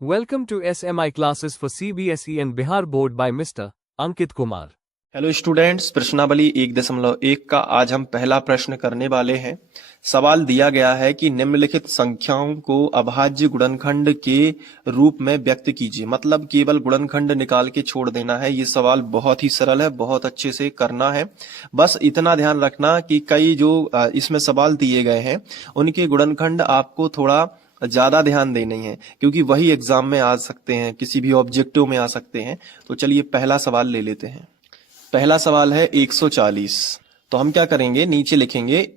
Welcome to SMI classes for CBSE and Bihar Board by Mr. Ankit Kumar. Hello students, प्रश्नावली 1.1 का आज हम पहला प्रश्न करने वाले हैं। सवाल दिया गया है कि निम्नलिखित संख्याओं को अभाज्य गुणनखंड के रूप में व्यक्त कीजिए। मतलब केवल गुणनखंड निकाल के छोड़ देना है। ये सवाल बहुत ही सरल है, बहुत अच्छे से करना है। बस इतना ध्यान रखना कि कई जो इसमें सवाल दिए गए हैं उनके गुणनखंड आपको थोड़ा ज्यादा ध्यान देने हैं, क्योंकि वही एग्जाम में आ सकते हैं, किसी भी ऑब्जेक्टिव में आ सकते हैं। तो चलिए पहला सवाल ले लेते हैं। पहला सवाल है 140। तो हम क्या करेंगे, नीचे लिखेंगे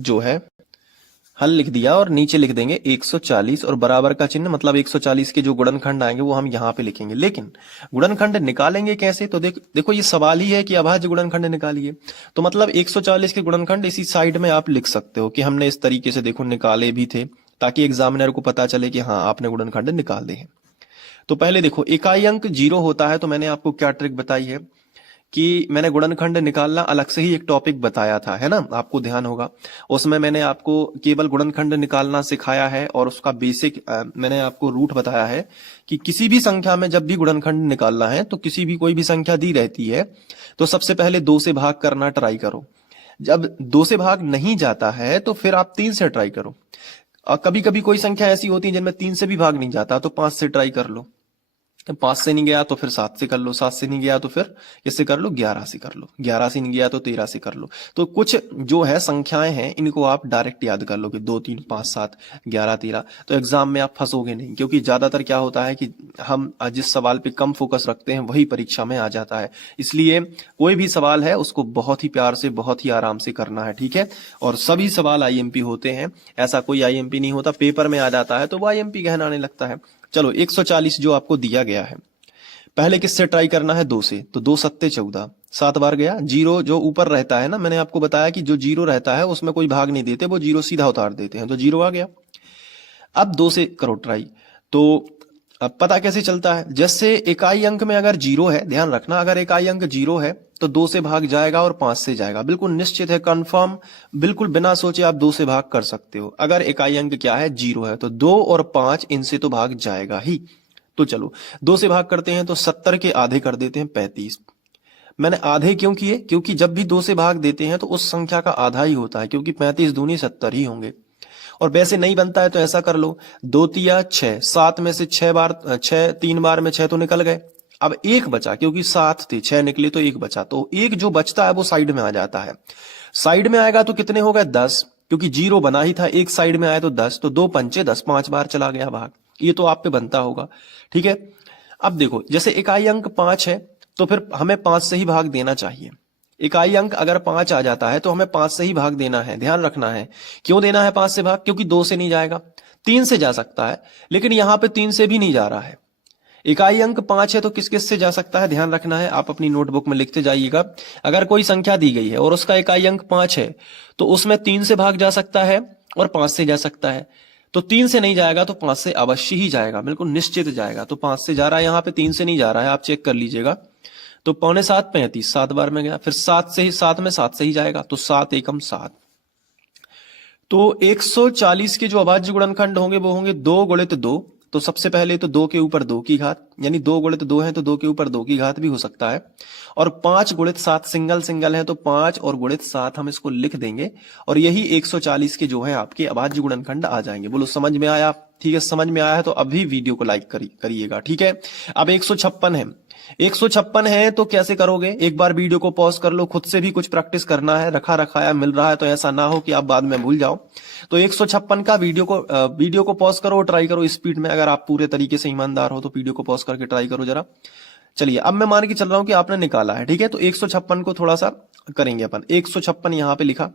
जो है हल लिख दिया और नीचे लिख देंगे 140 और बराबर का चिन्ह, मतलब 140 के जो गुणनखंड आएंगे वो हम यहाँ पे लिखेंगे। लेकिन गुणनखंड निकालेंगे कैसे, तो देखो ये सवाल ही है कि अभाज्य गुणनखंड निकालिए। तो मतलब 140 के गुणनखंड इसी साइड में आप लिख सकते हो कि हमने इस तरीके से देखो निकाले भी थे, ताकि एग्जामिनर को पता चले कि हाँ आपने गुणनखंड निकाले हैं। तो पहले देखो इकाई अंक 0 होता है, तो मैंने आपको क्या ट्रिक बताई है कि मैंने गुणनखंड निकालना अलग से ही एक टॉपिक बताया था, है ना, आपको ध्यान होगा। उसमें मैंने आपको केवल गुणनखंड निकालना सिखाया है और उसका बेसिक मैंने आपको रूट बताया है कि किसी भी संख्या में जब भी गुणनखंड निकालना है तो किसी भी कोई भी संख्या दी रहती है तो सबसे पहले 2 से भाग करना ट्राई करो। जब 2 से भाग नहीं जाता है तो फिर आप 3 से ट्राई करो। और कभी कभी कोई संख्या ऐसी होती है जिनमें 3 से भी भाग नहीं जाता तो 5 से ट्राई कर लो। 5 से नहीं गया तो फिर 7 से कर लो, 7 से नहीं गया तो फिर किससे कर लो, 11 से कर लो, 11 से नहीं गया तो 13 से कर लो। तो कुछ जो है संख्याएं हैं इनको आप डायरेक्ट याद कर लो कि 2 3 5 7 11 13। तो एग्जाम में आप फंसोगे नहीं, क्योंकि ज्यादातर क्या होता है कि हम जिस सवाल पे कम फोकस रखते हैं वही परीक्षा में आ जाता है। इसलिए कोई भी सवाल है उसको बहुत ही प्यार से, बहुत ही आराम से करना है, ठीक है। और सभी सवाल आईएमपी होते हैं, ऐसा कोई आईएमपी नहीं होता। पेपर में आ जाता है तो वो आईएमपी कहलाने लगता है। चलो 140 जो आपको दिया गया है, पहले किससे ट्राई करना है, 2 से। तो 2 सत्ते 14, 7 बार गया। 0 जो ऊपर रहता है ना, मैंने आपको बताया कि जो 0 रहता है उसमें कोई भाग नहीं देते, वो 0 सीधा उतार देते हैं, तो 0 आ गया। अब 2 से करो ट्राई। तो अब पता कैसे चलता है, जैसे इकाई अंक में अगर 0 है, ध्यान रखना, अगर इकाई अंक 0 है तो 2 से भाग जाएगा और 5 से जाएगा, बिल्कुल निश्चित है, कंफर्म, बिल्कुल बिना सोचे आप 2 से भाग कर सकते हो। अगर इकाई अंक क्या है, 0 है, तो 2 और 5 इनसे तो भाग जाएगा ही। तो चलो 2 से भाग करते हैं तो 70 के आधे कर देते हैं 35। मैंने आधे क्यों किए, क्योंकि जब भी 2 से भाग देते हैं तो उस संख्या का आधा ही होता है, क्योंकि 35 दूनी 70 ही होंगे। और वैसे नहीं बनता है तो ऐसा कर लो, 2 तिया 6, 7 में से 6 बार 6, 3 बार में 6 तो निकल गए। अब 1 बचा, क्योंकि 7 थे, 6 निकले तो 1 बचा, तो 1 जो बचता है वो साइड में आ जाता है। साइड में आएगा तो कितने हो गए, 10, क्योंकि 0 बना ही था, 1 साइड में आया तो 10, तो 2 पंचे 10, 5 बार चला गया भाग। ये तो आप पे बनता होगा, ठीक है। अब देखो जैसे इकाई अंक 5 है तो फिर हमें 5 से ही भाग देना चाहिए। इकाई अंक अगर 5 आ जाता है तो हमें 5 से ही भाग देना है, ध्यान रखना है। क्यों देना है 5 से भाग, क्योंकि 2 से नहीं जाएगा, 3 से जा सकता है, लेकिन यहां पे 3 से भी नहीं जा रहा है। इकाई अंक 5 है तो किस किस से जा सकता है, ध्यान रखना है, आप अपनी नोटबुक में लिखते जाइएगा। अगर कोई संख्या दी गई है और उसका इकाई अंक 5 है तो उसमें 3 से भाग जा सकता है और 5 से जा सकता है। तो 3 से नहीं जाएगा तो 5 से अवश्य ही जाएगा, बिल्कुल निश्चित जाएगा। तो 5 से जा रहा है, यहाँ पे 3 से नहीं जा रहा है, आप चेक कर लीजिएगा। तो 6.75 35, 7 बार में गया, फिर 7 से ही, 7 में 7 से ही जाएगा, तो 7 एकम 7। तो 140 के जो अभाज्य गुणनखंड होंगे वो होंगे 2 गुणित 2। तो सबसे पहले तो 2 के ऊपर 2 की घात, यानी 2 गुणित 2 है तो 2 के ऊपर 2 की घात भी हो सकता है। और 5 गुणित 7 सिंगल सिंगल है तो 5 और गुणित 7 हम इसको लिख देंगे, और यही 140 के जो है आपके अभाज्य गुणनखंड आ जाएंगे। बोलो समझ में आया, ठीक है। समझ में आया है तो अभी वीडियो को लाइक करिएगा, ठीक है। अब 156 है, 156 है तो कैसे करोगे, एक बार वीडियो को पॉज कर लो, खुद से भी कुछ प्रैक्टिस करना है, रखा रखाया मिल रहा है तो ऐसा ना हो कि आप बाद में भूल जाओ। तो 156 का वीडियो को पॉज करो, ट्राई करो स्पीड में। अगर आप पूरे तरीके से ईमानदार हो तो वीडियो को पॉज करके ट्राई करो जरा। चलिए अब मैं मान के चल रहा हूं कि आपने निकाला है, ठीक है। तो 156 को थोड़ा सा करेंगे अपन, 156 यहां पे लिखा।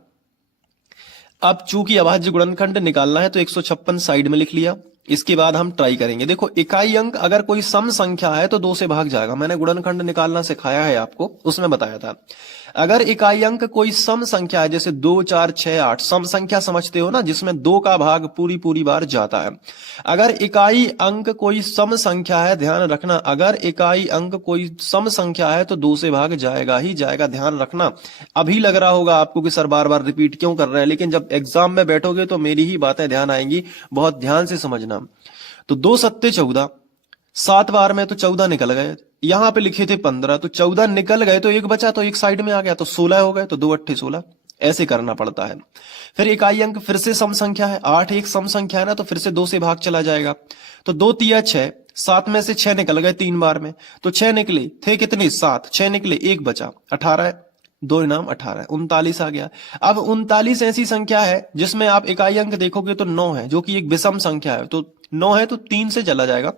अब चूंकि अभाज्य गुणनखंड निकालना है तो 156 साइड में लिख लिया। इसके बाद हम ट्राई करेंगे। देखो इकाई अंक अगर कोई सम संख्या है तो 2 से भाग जाएगा, मैंने गुणनखंड निकालना सिखाया है आपको, उसमें बताया था। अगर इकाई अंक कोई सम संख्या है, जैसे 2 4 6 8, सम संख्या समझते हो ना, जिसमें 2 का भाग पूरी पूरी बार जाता है। अगर इकाई अंक कोई सम संख्या है, ध्यान रखना, अगर इकाई अंक कोई सम संख्या है तो 2 से भाग जाएगा ही जाएगा, ध्यान रखना। अभी लग रहा होगा आपको कि सर बार बार रिपीट क्यों कर रहे हैं, लेकिन जब एग्जाम में बैठोगे तो मेरी ही बातें ध्यान आएंगी, बहुत ध्यान से समझना। तो 2 सत्ते 14, 7 बार में तो 14 निकल गए, यहां पे लिखे थे 15, तो 14 निकल गए तो एक बचा, तो एक साइड में आ गया, तो 16 हो गए, तो 2 अट्ठे 16, ऐसे करना पड़ता है। फिर इकाई अंक फिर से सम संख्या है, 8 एक सम संख्या है ना, तो फिर से 2 से भाग चला जाएगा, तो 2 तिया 6, 7 में से 6 निकल गए 3 बार में, तो 6 निकले थे कितने 7, 6 निकले एक बचा, 18 है, 2 इनाम 18, 39 आ गया। अब 39 ऐसी संख्या है जिसमें आप इकाई अंक देखोगे तो 9 है, जो कि एक विषम संख्या है, तो 9 है तो 3 से चला जाएगा,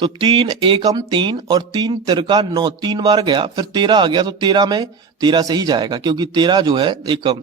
तो 3 एकम 3 और 3 तिरका 9, 3 बार गया, फिर 13 आ गया, तो 13 में 13 से ही जाएगा, क्योंकि 13 जो है एक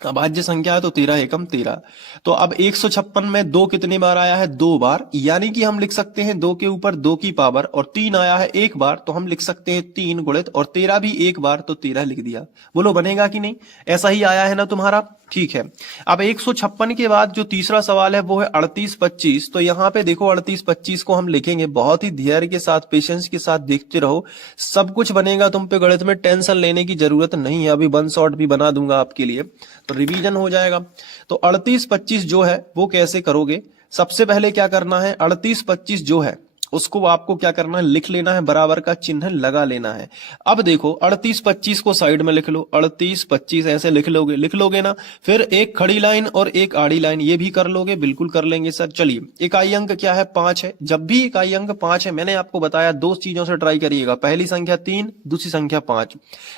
अभाज्य संख्या है, तो 13 एकम 13। तो अब 156 में 2 कितनी बार आया है, 2 बार, यानी कि हम लिख सकते हैं 2 के ऊपर 2 की पावर, और 3 आया है 1 बार, तो हम लिख सकते हैं 3 गुणित, और 13 भी 1 बार, तो 13 लिख दिया। बोलो बनेगा कि नहीं, ऐसा ही आया है ना तुम्हारा, ठीक है। अब 156 के बाद जो तीसरा सवाल है वो है 38 25, तो यहाँ पे देखो 38 25 को हम लिखेंगे, बहुत ही धैर्य के साथ, पेशेंस के साथ देखते रहो, सब कुछ बनेगा, तुम पे गणित में टेंशन लेने की जरूरत नहीं है, अभी 1 शॉट भी बना दूंगा आपके लिए, तो रिवीजन हो जाएगा। तो 38 25 जो है वो कैसे करोगे, सबसे पहले क्या करना है, 38 25 जो है उसको आपको क्या करना है, लिख लेना है, बराबर का चिन्ह लगा लेना है। अब देखो 38 25 को साइड में लिख लो, 38 25 ऐसे लिख लोगे ना, फिर एक खड़ी लाइन और एक आड़ी लाइन, ये भी कर लोगे, बिल्कुल कर लेंगे सर। चलिए, इकाई अंक क्या है, 5 है, जब भी इकाई अंक 5 है, मैंने आपको बताया 2 चीजों से ट्राई करिएगा, पहली संख्या 3, दूसरी संख्या 5,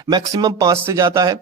मैक्सिमम 5 से जाता है,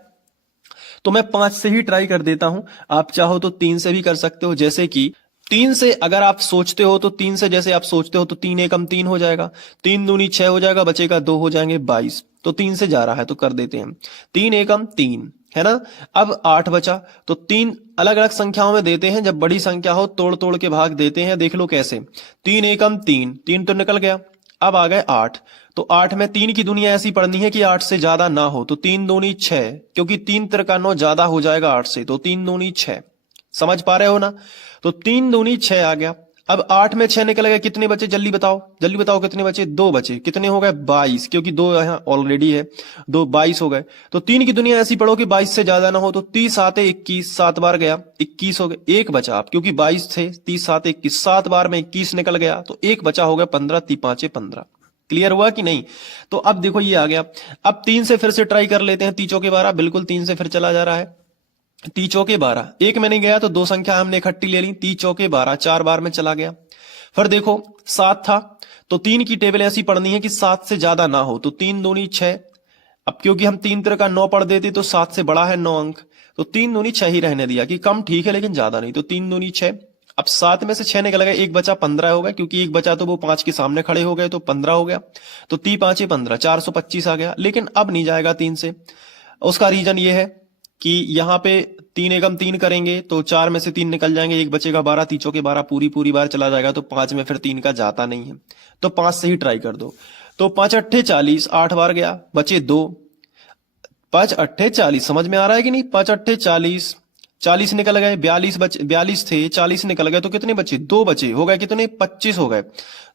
तो मैं 5 से ही ट्राई कर देता हूं, आप चाहो तो 3 से भी कर सकते हो, जैसे कि 3 से अगर आप सोचते हो तो 3 से जैसे आप सोचते हो तो 3 एकम 3 हो जाएगा, 3 दूनी 6 हो जाएगा, बचेगा 2 हो जाएंगे 22, तो 3 से जा रहा है तो कर देते हैं, 3 एकम 3 है ना। अब 8 बचा, तो 3 अलग अलग संख्याओं में देते हैं, जब बड़ी संख्या हो तोड़ तोड़ के भाग देते हैं, देख लो कैसे, 3 एकम 3, 3 तो निकल गया, अब आ गए 8, तो 8 में 3 की दुनिया ऐसी पढ़नी है कि 8 से ज्यादा ना हो, तो 3 दूनी 6, क्योंकि 3 तिरका 9 ज्यादा हो जाएगा 8 से, तो 3 दूनी 6, समझ पा रहे हो ना, तो 3 दूनी 6 आ गया। अब 8 में 6 निकल गए, कितने बचे, जल्दी बताओ कितने बचे, 2 बचे, कितने हो गए 22, क्योंकि 2 यहाँ ऑलरेडी है, 2 22 हो गए, तो 3 की दुनिया ऐसी पढ़ो कि 22 से ज्यादा ना हो, तो 30 आते 21, 7 बार गया 21 हो गए, एक बचा, आप क्योंकि 22 थे, 30 आते 21, 7 बार में 21 निकल गया, तो एक बचा हो गया 15, 3 5 15, क्लियर हुआ कि नहीं। तो अब देखो ये आ गया, अब 3 से फिर से ट्राई कर लेते हैं, 3 चौके 12, बिल्कुल 3 से फिर चला जा रहा है, 3 चौके 12, एक में नहीं गया तो 2 संख्या हमने इकट्ठी ले ली, 3 चौके 12, 4 बार में चला गया। फिर देखो 7 था, तो 3 की टेबल ऐसी पढ़नी है कि 7 से ज्यादा ना हो, तो 3 दूनी 6, अब क्योंकि हम 3 तिरका 9 पढ़ देते तो 7 से बड़ा है 9 अंक, तो 3 दूनी 6 ही रहने दिया कि कम ठीक है लेकिन ज्यादा नहीं, तो 3 दूनी 6, अब 7 में से 6 निकल गए, एक बचा 15 हो गया, क्योंकि एक बचा तो वो 5 के सामने खड़े हो गए, तो 15 हो गया, तो 3 5 15, 425 आ गया, लेकिन अब नहीं जाएगा 3 से। उसका रीजन ये है कि यहाँ पे 3 एकम 3 करेंगे तो 4 में से 3 निकल जाएंगे, एक बचेगा 12, 3 चौके 12 पूरी बार चला जाएगा, तो 5 में फिर 3 का जाता नहीं है, तो 5 से ही ट्राई कर दो, तो 5 अट्ठे 40, 8 बार गया, बचे 2, 5 अट्ठे 40, समझ में आ रहा है कि नहीं, 5 अट्ठे 40, 40 निकल गए, 42 थे, 40 निकल गए, तो कितने बचे, 2 बचे, हो गए कितने 25 हो गए,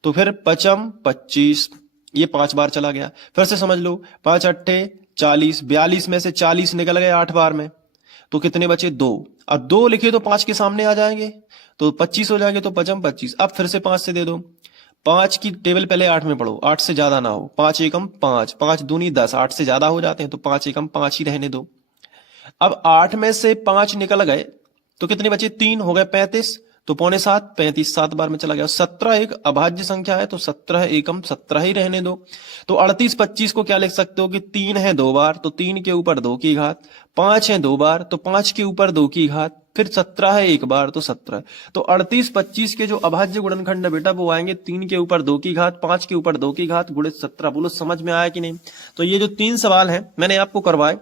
तो फिर 5 25, ये 5 बार चला गया, फिर से समझ लो, 5 अट्ठे 40, 42 में से 40 निकल गए 8 बार में, तो कितने बचे 2, अब 2 लिखे तो 5 के सामने आ जाएंगे, तो 25 हो जाएंगे, तो 5 25, अब फिर से 5 से दे दो, 5 की टेबल पहले 8 में पढ़ो, 8 से ज्यादा ना हो, 5 एकम 5, 5 दूनी 10, 8 से ज्यादा हो जाते हैं, तो 5 एकम 5 ही रहने दो। अब 8 में से 5 निकल गए तो कितने बचे, 3 हो गए 35, तो 6.75, 35 7 बार में चला गया, 17 एक अभाज्य संख्या है, तो 17 एकम 17 ही रहने दो। तो 38 25 को क्या लिख सकते हो कि 3 है 2 बार, तो 3 के ऊपर 2 की घात, 5 है 2 बार, तो 5 के ऊपर 2 की घात, फिर 17 है 1 बार, तो 17। तो 38 25 के जो अभाज्य गुणनखंड है बेटा वो आएंगे 3 के ऊपर 2 की घात, 5 के ऊपर 2 की घात गुणित 17। बोलो समझ में आया कि नहीं। तो ये जो 3 सवाल हैं मैंने आपको करवाए,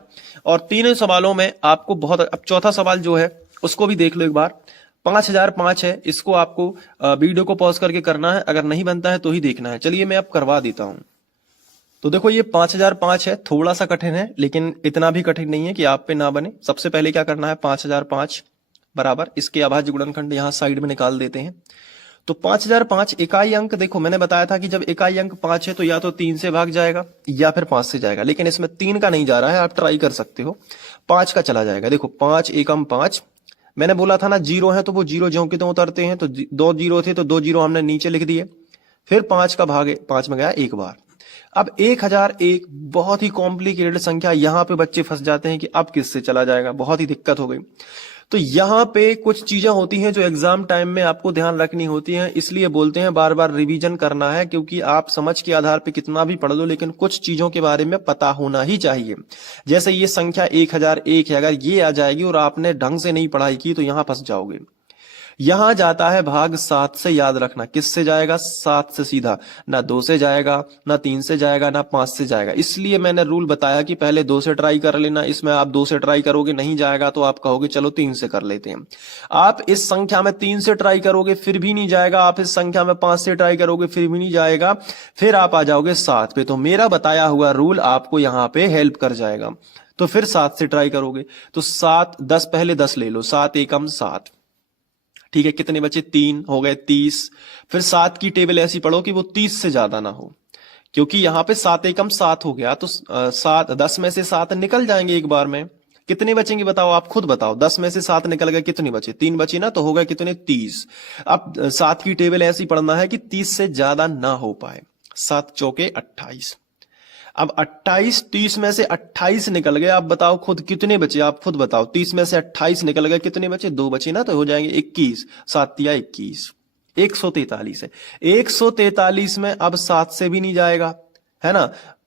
और तीनों सवालों में आपको बहुत, अब चौथा सवाल जो है उसको भी देख लो एक बार। 5005 है, इसको आपको वीडियो को पॉज करके करना है, अगर नहीं बनता है तो ही देखना है। चलिए मैं अब करवा देता हूं। तो देखो ये 5005 है, थोड़ा सा कठिन है लेकिन इतना भी कठिन नहीं है कि आप पे ना बने। सबसे पहले क्या करना है, 5005 बराबर इसके अभाज्य गुणनखंड यहां साइड में निकाल देते हैं। तो 5005 इकाई अंक, देखो मैंने बताया था कि जब इकाई अंक 5 है तो या तो 3 से भाग जाएगा या फिर 5 से जाएगा, लेकिन इसमें 3 का नहीं जा रहा है, आप ट्राई कर सकते हो, 5 का चला जाएगा। देखो 5 एकम 5, मैंने बोला था ना जीरो है तो वो जीरो ज्यों के त्यों उतरते हैं, तो दो जीरो थे तो दो जीरो हमने नीचे लिख दिए। फिर 5 का भाग 5 में गया एक बार। अब 1001 बहुत ही कॉम्प्लिकेटेड संख्या, यहां पे बच्चे फंस जाते हैं कि अब किससे चला जाएगा, बहुत ही दिक्कत हो गई। तो यहां पे कुछ चीजें होती हैं जो एग्जाम टाइम में आपको ध्यान रखनी होती हैं, इसलिए बोलते हैं बार बार रिवीजन करना है, क्योंकि आप समझ के आधार पे कितना भी पढ़ लो लेकिन कुछ चीजों के बारे में पता होना ही चाहिए। जैसे ये संख्या 1001 है, अगर ये आ जाएगी और आपने ढंग से नहीं पढ़ाई की तो यहां फंस जाओगे। यहां जाता है भाग 7 से, याद रखना किससे जाएगा, 7 से सीधा, ना 2 से जाएगा, ना 3 से जाएगा, ना 5 से जाएगा। इसलिए मैंने रूल बताया कि पहले 2 से ट्राई कर लेना। इसमें आप 2 से ट्राई करोगे, नहीं जाएगा तो आप कहोगे चलो 3 से कर लेते हैं। आप इस संख्या में 3 से ट्राई करोगे फिर भी नहीं जाएगा, आप इस संख्या में 5 से ट्राई करोगे फिर भी नहीं जाएगा, फिर आप आ जाओगे 7 पे। तो मेरा बताया हुआ रूल आपको यहां पे हेल्प कर जाएगा। तो फिर 7 से ट्राई करोगे तो 7 10 पहले 10 ले लो, 7 एकम 7, ठीक है, कितने बचे 3 हो गए 30। फिर 7 की टेबल ऐसी पढ़ो कि वो 30 से ज्यादा ना हो, क्योंकि यहां पे 7 एकम 7 हो गया तो 7 10 में से 7 निकल जाएंगे एक बार में। कितने बचेंगे बताओ, आप खुद बताओ, 10 में से 7 निकल गए कितने बचे, 3 बचे ना, तो हो गए कितने 30। अब 7 की टेबल ऐसी पढ़ना है कि 30 से ज्यादा ना हो पाए। 7 चौके 28। अब 28, 30 में से 28 निकल गए, आप बताओ खुद कितने बचे, आप खुद बताओ, 30 में से 28 निकल गए कितने बचे, 2 बचे ना, तो हो जाएंगे 21, 7 तिया 21, 143 है। 143 में अब 7 से भी नहीं जाएगा, है ना।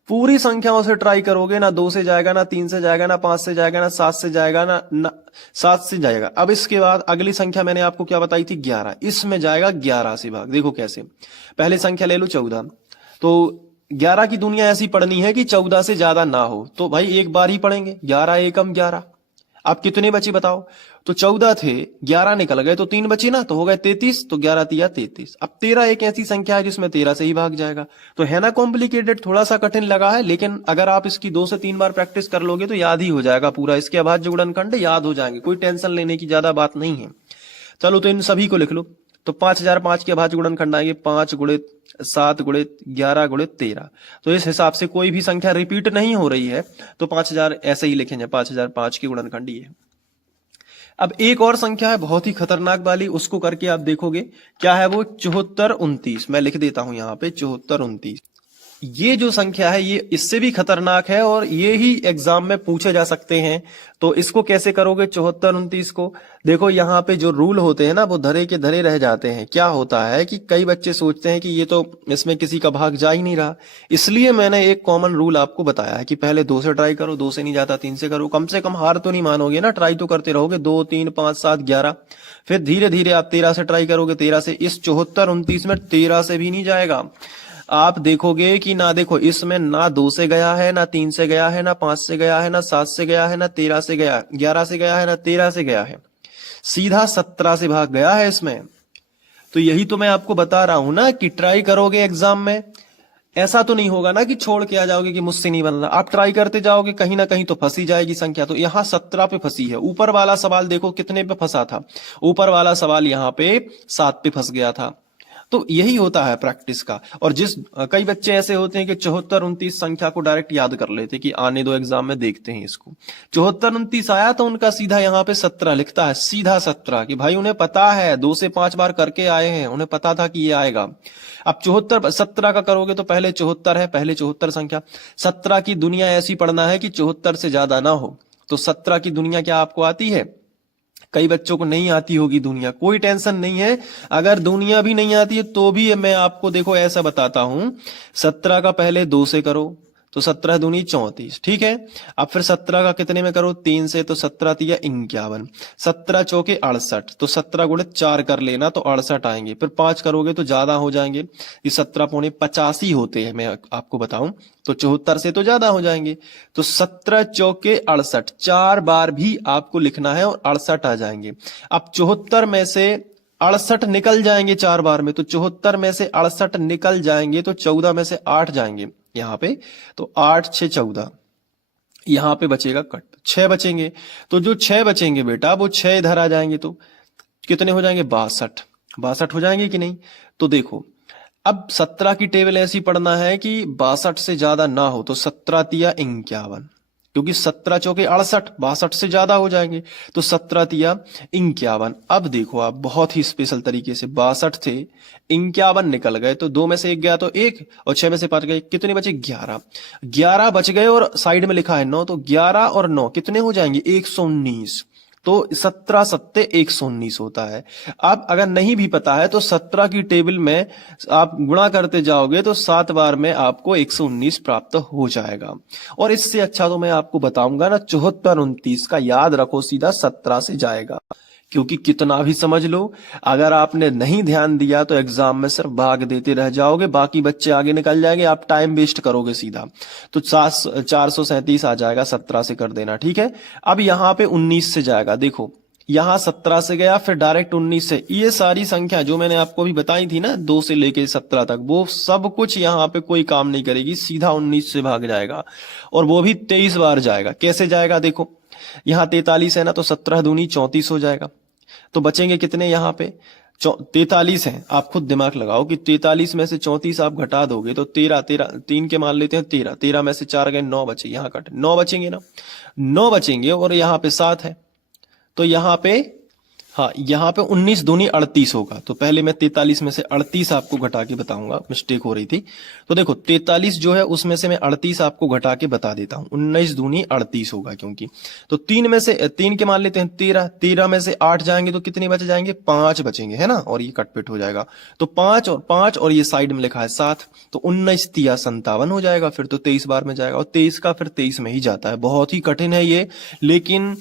पूरी संख्याओं से ट्राई करोगे, ना 2 से जाएगा, ना 3 से जाएगा, ना 5 से जाएगा, ना 7 से जाएगा, ना 7 से जाएगा। अब इसके बाद अगली संख्या मैंने आपको क्या बताई थी, 11, इसमें जाएगा 11 से भाग। देखो कैसे, पहले संख्या ले लो 14, तो 11 की दुनिया ऐसी पढ़नी है कि 14 से ज्यादा ना हो, तो भाई एक बार ही पढ़ेंगे, 11 एकम 11। अब कितने बचे बताओ, तो 14 थे, 11 निकल गए तो 3 बचे ना, तो हो गए 33, तो 11 तिया 33। अब 13 एक ऐसी संख्या है जिसमें 13 से ही भाग जाएगा। तो है ना कॉम्प्लिकेटेड, थोड़ा सा कठिन लगा है, लेकिन अगर आप इसकी 2 से 3 बार प्रैक्टिस कर लोगे तो याद ही हो जाएगा पूरा, इसके अभाज्य गुणनखंड याद हो जाएंगे, कोई टेंशन लेने की ज्यादा बात नहीं है। चलो तो इन सभी को लिख लो। तो 5005 के अभाज्य गुणनखंड आएंगे 5 गुणित 7 गुणित 11 गुणित 13। तो इस हिसाब से कोई भी संख्या रिपीट नहीं हो रही है, तो 5000 ऐसे ही लिखेंगे, 5005 के गुणनखंड ये है। अब एक और संख्या है बहुत ही खतरनाक वाली, उसको करके आप देखोगे क्या है वो, 7429। मैं लिख देता हूं यहां पे 7429। ये जो संख्या है ये इससे भी खतरनाक है और ये ही एग्जाम में पूछे जा सकते हैं। तो इसको कैसे करोगे 7429 को, देखो यहाँ पे जो रूल होते हैं ना वो धरे के धरे रह जाते हैं। क्या होता है कि कई बच्चे सोचते हैं कि ये तो इसमें किसी का भाग जा ही नहीं रहा, इसलिए मैंने एक कॉमन रूल आपको बताया है कि पहले 2 से ट्राई करो, 2 से नहीं जाता 3 से करो, कम से कम हार तो नहीं मानोगे ना, ट्राई तो करते रहोगे, 2 3 5 7 11। फिर धीरे धीरे आप 13 से ट्राई करोगे, 13 से। इस 7429 में 13 से भी नहीं जाएगा, आप देखोगे कि ना, देखो इसमें ना 2 से गया है, ना 3 से गया है, ना 5 से गया है, ना 7 से गया है, ना 13 से गया, 11 से गया है, ना 13 से गया है, सीधा 17 से भाग गया है इसमें। तो यही तो मैं आपको बता रहा हूं ना कि ट्राई करोगे एग्जाम में, ऐसा तो नहीं होगा ना कि छोड़ के आ जाओगे कि मुझसे नहीं बन रहा, आप ट्राई करते जाओगे, कहीं ना कहीं तो फंसी जाएगी संख्या। तो यहाँ 17 पे फंसी है। ऊपर वाला सवाल देखो कितने पे फंसा था, ऊपर वाला सवाल यहाँ पे 7 पे फंस गया था। तो यही होता है प्रैक्टिस का। और कई बच्चे ऐसे होते हैं कि 7429 संख्या को डायरेक्ट याद कर लेते कि आने दो एग्जाम में देखते हैं इसको। 7429 आया तो उनका सीधा यहाँ पे 17 लिखता है, सीधा 17, कि भाई उन्हें पता है, 2 से 5 बार करके आए हैं, उन्हें पता था कि ये आएगा। अब 74 17 का करोगे तो पहले 74 है, पहले 74 संख्या। 17 की दुनिया ऐसी पढ़ना है कि 74 से ज्यादा ना हो। तो 17 की दुनिया क्या आपको आती है? कई बच्चों को नहीं आती होगी दुनिया, कोई टेंशन नहीं है। अगर दुनिया भी नहीं आती है तो भी मैं आपको देखो ऐसा बताता हूं, 17 का पहले 2 से करो तो 17 दूनी 34, ठीक है। अब फिर 17 का कितने में करो, 3 से, तो 17 तिया 51, 17 चौके 68, तो 17 गुणित 4 कर लेना तो 68 आएंगे। फिर 5 करोगे तो ज्यादा हो जाएंगे, ये 17 पौने 85 होते हैं, मैं आपको बताऊं तो 74 से तो ज्यादा हो जाएंगे। तो 17 चौके 68, 4 बार भी आपको लिखना है और 68 आ जाएंगे। अब 74 में से 68 निकल जाएंगे 4 बार में, तो 74 में से 68 निकल जाएंगे तो 14 में से 8 जाएंगे यहाँ पे, तो 8 6 14, यहाँ पे बचेगा कट, 6 बचेंगे। तो जो 6 बचेंगे बेटा वो 6 इधर आ जाएंगे, तो कितने हो जाएंगे, 62, 62 हो जाएंगे कि नहीं। तो देखो अब 17 की टेबल ऐसी पढ़ना है कि 62 से ज्यादा ना हो, तो 17 तिया 51, क्योंकि 17 चौके 68, 62 से ज्यादा हो जाएंगे। तो 17 तिया 51। अब देखो आप बहुत ही स्पेशल तरीके से 62 थे, 51 निकल गए, तो 2 में से 1 गया तो 1, और 6 में से 5 गए, कितने बचे? 11। 11 बच गए और साइड में लिखा है 9, तो 11 और 9 कितने हो जाएंगे? 119। तो 17 सत्ते 119 होता है। अब अगर नहीं भी पता है तो 17 की टेबल में आप गुणा करते जाओगे तो 7 बार में आपको 119 प्राप्त हो जाएगा। और इससे अच्छा तो मैं आपको बताऊंगा ना, 74 29 का याद रखो, सीधा 17 से जाएगा। क्योंकि कितना भी समझ लो, अगर आपने नहीं ध्यान दिया तो एग्जाम में सिर्फ भाग देते रह जाओगे, बाकी बच्चे आगे निकल जाएंगे, आप टाइम वेस्ट करोगे सीधा। तो 437 आ जाएगा, 17 से कर देना, ठीक है। अब यहाँ पे 19 से जाएगा, देखो यहाँ 17 से गया, फिर डायरेक्ट 19 से। ये सारी संख्या जो मैंने आपको भी बताई थी ना, 2 से लेके 17 तक, वो सब कुछ यहाँ पे कोई काम नहीं करेगी, सीधा 19 से भाग जाएगा, और वो भी 23 बार जाएगा। कैसे जाएगा? देखो यहाँ 43 है ना, तो 17 दूनी 34 हो जाएगा। तो बचेंगे कितने यहाँ पे? 43 है। आप खुद दिमाग लगाओ कि 43 में से 34 आप घटा दोगे तो 13, 3 के मान लेते हैं 13, 13 में से 4 गए, 9 बचे, यहाँ कट 9 बचेंगे ना, 9 बचेंगे, और यहाँ पे 7 है, तो यहाँ पे हाँ, यहाँ पे 19 दूनी 38 होगा। तो पहले मैं 43 में से 38 आपको घटा के बताऊंगा, मिस्टेक हो रही थी। तो देखो 43 जो है उसमें से मैं 38 आपको घटा के बता देता हूँ, 19 दूनी 38 होगा, क्योंकि तो 3 में से 3 के मान लेते हैं 13, 13 में से 8 जाएंगे तो कितने बच जाएंगे? 5 बचेंगे, है ना, और ये कटपिट हो जाएगा। तो 5 और 5 और ये साइड में लिखा है 7, तो 19 तिया 57 हो जाएगा, फिर तो 23 बार में जाएगा, और 23 का फिर 23 में ही जाता है। बहुत ही कठिन है ये, लेकिन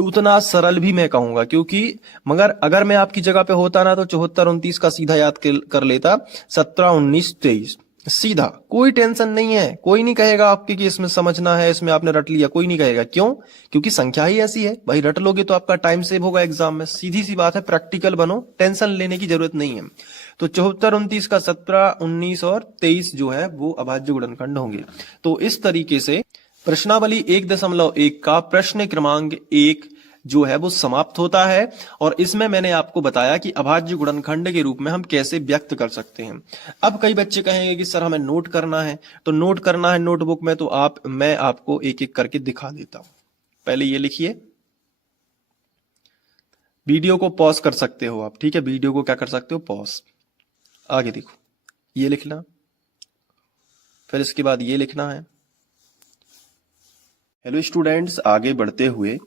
उतना सरल भी मैं कहूंगा, क्योंकि मगर अगर मैं आपकी जगह पे होता ना तो 74 29 का सीधा याद कर लेता, 17 19 23 सीधा, कोई टेंशन नहीं है। कोई नहीं कहेगा आपके कि इसमें समझना है, इसमें आपने रट लिया, कोई नहीं कहेगा। क्यों? क्योंकि संख्या ही ऐसी है भाई, रट लोगे तो आपका टाइम सेव होगा एग्जाम में, सीधी सी बात है। प्रैक्टिकल बनो, टेंशन लेने की जरूरत नहीं है। तो 74 29 का 17 19 और 23 जो है वो अभाज्य गुणनखंड होंगे। तो इस तरीके से प्रश्नावली 1.1 का प्रश्न क्रमांक 1 जो है वो समाप्त होता है। और इसमें मैंने आपको बताया कि अभाज्य गुणनखंड के रूप में हम कैसे व्यक्त कर सकते हैं। अब कई बच्चे कहेंगे कि सर हमें नोट करना है, तो नोट करना है नोटबुक में, तो मैं आपको एक एक करके दिखा देता हूं। पहले ये लिखिए, वीडियो को पॉज कर सकते हो आप, ठीक है, वीडियो को क्या कर सकते हो? पॉज। आगे देखो, ये लिखना, फिर इसके बाद ये लिखना है। हेलो स्टूडेंट्स, आगे बढ़ते हुए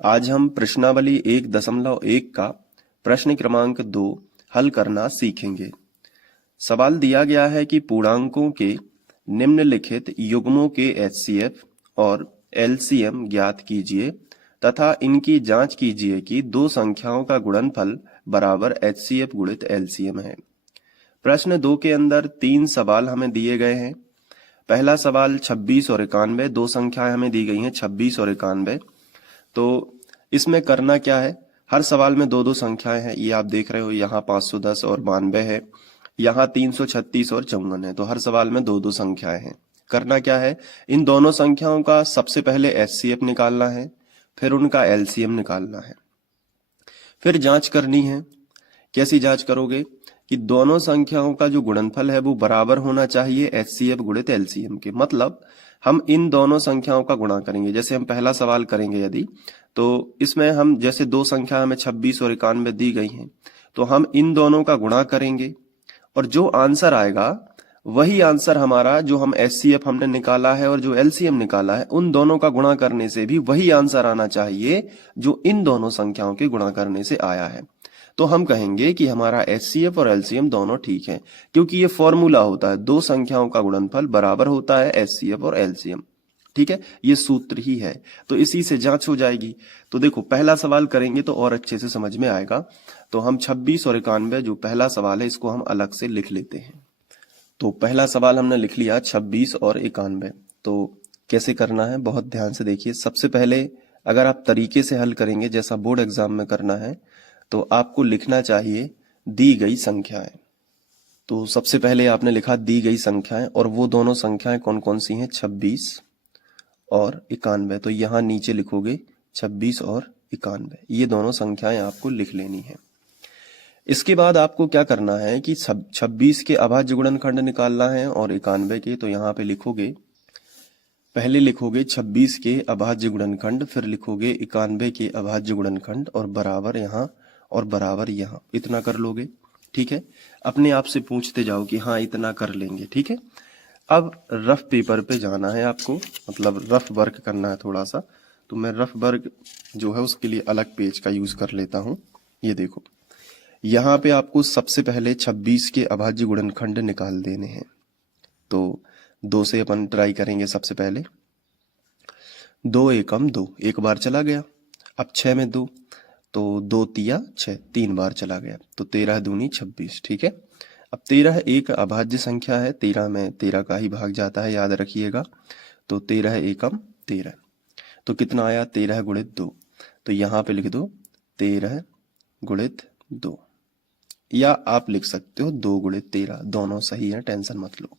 आज हम प्रश्नावली 1.1 का प्रश्न क्रमांक 2 हल करना सीखेंगे। सवाल दिया गया है कि पूर्णांकों के निम्नलिखित युग्मों के एचसीएफ और एलसीएम ज्ञात कीजिए तथा इनकी जांच कीजिए कि दो संख्याओं का गुणनफल बराबर एचसीएफ गुणित एलसीएम है। प्रश्न 2 के अंदर 3 सवाल हमें दिए गए हैं। पहला सवाल 26 और 91, दो संख्याएं हमें दी गई हैं 26 और 91। तो इसमें करना क्या है, हर सवाल में दो दो संख्याएं हैं, ये आप देख रहे हो, यहाँ 510 और 92 है, यहाँ 336 और 54 है। तो हर सवाल में दो दो संख्याएं हैं। करना क्या है, इन दोनों संख्याओं का सबसे पहले एचसीएफ निकालना है, फिर उनका एलसीएम निकालना है, फिर जांच करनी है। कैसी जांच करोगे कि दोनों संख्याओं का जो गुणनफल है वो बराबर होना चाहिए एचसीएफ गुणित एलसीएम के। मतलब हम इन दोनों संख्याओं का गुणा करेंगे। जैसे हम पहला सवाल करेंगे यदि, तो इसमें हम जैसे दो संख्या हमें 26 और 91 दी गई हैं, तो हम इन दोनों का गुणा करेंगे और जो आंसर आएगा वही आंसर हमारा, जो हम एचसीएफ हमने निकाला है और जो एलसीएम निकाला है, उन दोनों का गुणा करने से भी वही आंसर आना चाहिए जो इन दोनों संख्याओं के गुणा करने से आया है। तो हम कहेंगे कि हमारा एचसीएफ और एलसीएम दोनों ठीक है, क्योंकि ये फॉर्मूला होता है, दो संख्याओं का गुणनफल बराबर होता है एचसीएफ और एलसीएम। ठीक है, ये सूत्र ही है, तो इसी से जांच हो जाएगी। तो देखो पहला सवाल करेंगे तो और अच्छे से समझ में आएगा। तो हम 26 और 91 जो पहला सवाल है इसको हम अलग से लिख लेते हैं। तो पहला सवाल हमने लिख लिया 26 और 91। तो कैसे करना है, बहुत ध्यान से देखिए। सबसे पहले अगर आप तरीके से हल करेंगे जैसा बोर्ड एग्जाम में करना है, तो आपको लिखना चाहिए दी गई संख्याएं। तो सबसे पहले आपने लिखा दी गई संख्याएं, और वो दोनों संख्याएं कौन कौन सी हैं, 26 और 91। तो यहां नीचे लिखोगे 26 और 91, ये दोनों संख्याएं आपको लिख लेनी है। इसके बाद आपको क्या करना है कि 26 के अभाज्य गुणनखंड निकालना है और 91 के, तो यहाँ पे लिखोगे पहले लिखोगे 26 के अभाज्य गुणनखंड, फिर लिखोगे 91 के अभाज्य गुणनखंड और बराबर यहाँ और बराबर यहाँ, इतना कर लोगे। ठीक है, अपने आप से पूछते जाओ कि हाँ इतना कर लेंगे। ठीक है, अब रफ पेपर पे जाना है आपको, मतलब रफ वर्क करना है थोड़ा सा। तो मैं रफ वर्क जो है उसके लिए अलग पेज का यूज कर लेता हूँ। ये देखो, यहाँ पे आपको सबसे पहले 26 के अभाज्य गुणनखंड निकाल देने हैं। तो 2 से अपन ट्राई करेंगे सबसे पहले। 2 एकम 2, एक बार चला गया। अब 6 में 2, तो 2 तिया 6, 3 बार चला गया। तो 13 दूनी 26। ठीक है, अब 13 एक अभाज्य संख्या है, 13 में 13 का ही भाग जाता है, याद रखिएगा। तो 13 एकम 13, तो कितना आया 13 गुणित 2। तो यहाँ पे लिख दो 13 गुणित 2, या आप लिख सकते हो 2 गुणित 13, दोनों सही है, टेंशन मत लो।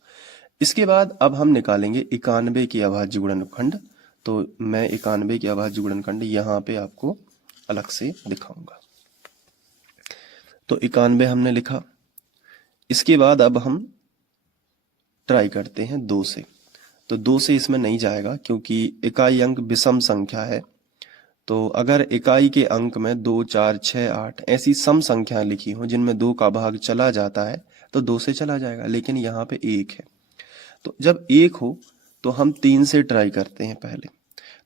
इसके बाद अब हम निकालेंगे 91 के अभाज्य गुणनखंड। तो मैं 91 के अभाज्य गुणनखंड यहाँ पे आपको अलग से दिखाऊंगा। तो 91 हमने लिखा। इसके बाद अब हम ट्राई करते हैं 2 से। तो 2 से इसमें नहीं जाएगा क्योंकि इकाई अंक विषम संख्या है। तो अगर इकाई के अंक में 2, 4, 6, 8 ऐसी सम संख्याएं लिखी हो जिनमें 2 का भाग चला जाता है तो 2 से चला जाएगा, लेकिन यहाँ पे 1 है। तो जब 1 हो तो हम 3 से ट्राई करते हैं पहले।